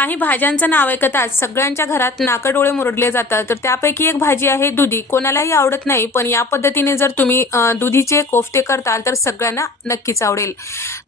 काही भाज्यांचं नाव ऐकताच सगळ्यांच्या घरात नाकडोळे मुरडले जातात, तर त्यापैकी एक भाजी आहे दुधी. कोणालाही आवडत नाही, पण या पद्धतीने जर तुम्ही दुधीचे कोफ्ते करताल तर सगळ्यांना नक्कीच आवडेल.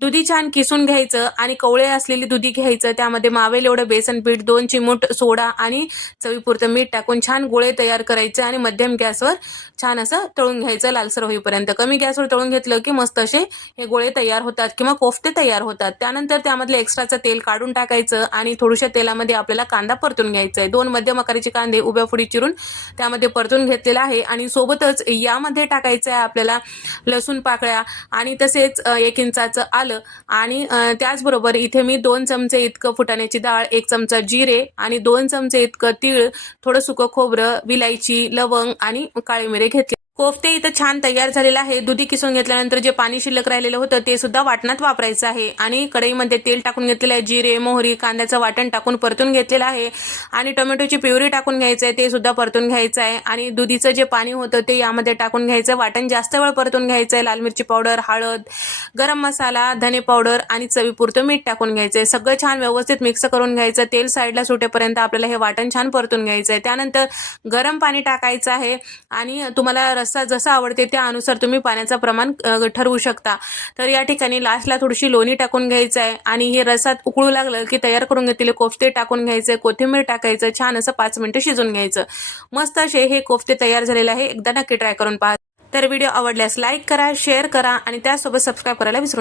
दुधी छान किसून घ्यायचं आणि कवळे असलेली दुधी घ्यायचं, त्यामध्ये मावेल एवढं बेसन पीठ, 2 चिमूट सोडा आणि चवीपुरतं मीठ टाकून छान गोळे तयार करायचे आणि मध्यम गॅसवर छान असं तळून घ्यायचं लालसर होईपर्यंत. कमी गॅसवर तळून घेतलं की मस्त असे हे गोळे तयार होतात किंवा कोफ्ते तयार होतात. त्यानंतर त्यामधलं एक्स्ट्राचं तेल काढून टाकायचं आणि थोड्याशा तेलामध्ये आपल्याला कांदा परतून घ्यायचा आहे. 2 मध्यम आकाराचे कांदे उभ्या फोडी चिरून त्यामध्ये परतून घेतलेला आहे आणि सोबतच यामध्ये टाकायचं आहे आपल्याला लसूण पाकळ्या आणि तसेच 1 इंचाचं आलं आणि त्याचबरोबर इथे मी 2 चमचे इतकं फुटाण्याची डाळ, 1 चमचा जिरे आणि 2 चमचे इतकं तीळ, थोडं सुकं खोबरं, विलायची, लवंग आणि काळे मिरे घेतले. कोफ्ते इथं छान तयार झालेला आहे. दुधी किसून घेतल्यानंतर जे पाणी शिल्लक राहिलेलं होतं ते सुद्धा वाटणात वापरायचं आहे आणि कढईमध्ये तेल टाकून घेतलेलं आहे. जिरे, मोहरी, कांद्याचं वाटण टाकून परतून घेतलेलं आहे आणि टोमॅटोची प्युरी टाकून घ्यायचं आहे, ते सुद्धा परतून घ्यायचं आहे आणि दुधीचं जे पाणी होतं ते यामध्ये टाकून घ्यायचं. वाटण जास्त वेळ परतून घ्यायचं आहे. लाल मिरची पावडर, हळद, गरम मसाला, धने पावडर आणि चवीपुरतं मीठ टाकून घ्यायचं आहे. सगळं छान व्यवस्थित मिक्स करून घ्यायचं. तेल साईडला सुटेपर्यंत आपल्याला हे वाटण छान परतून घ्यायचं आहे. त्यानंतर गरम पाणी टाकायचं आहे आणि तुम्हाला रस्सा जसा आवडते त्यानुसार तुम्ही पाण्याचं प्रमाण ठरवू शकता. तर या ठिकाणी लास्टला थोडीशी लोणी टाकून घ्यायचं आहे आणि हे रसात उकळू लागलं की तयार करून घेतलेले कोफ्ते टाकून घ्यायचे, कोथिंबीर टाकायचं, छान असं 5 मिनिटं शिजून घ्यायचं. मस्त असे हे कोफ्ते तयार झालेले आहे. एकदा नक्की ट्राय करून पहा. तर व्हिडिओ आवडल्यास लाईक करा, शेअर करा आणि त्यासोबत सबस्क्राईब करायला विसरू नका.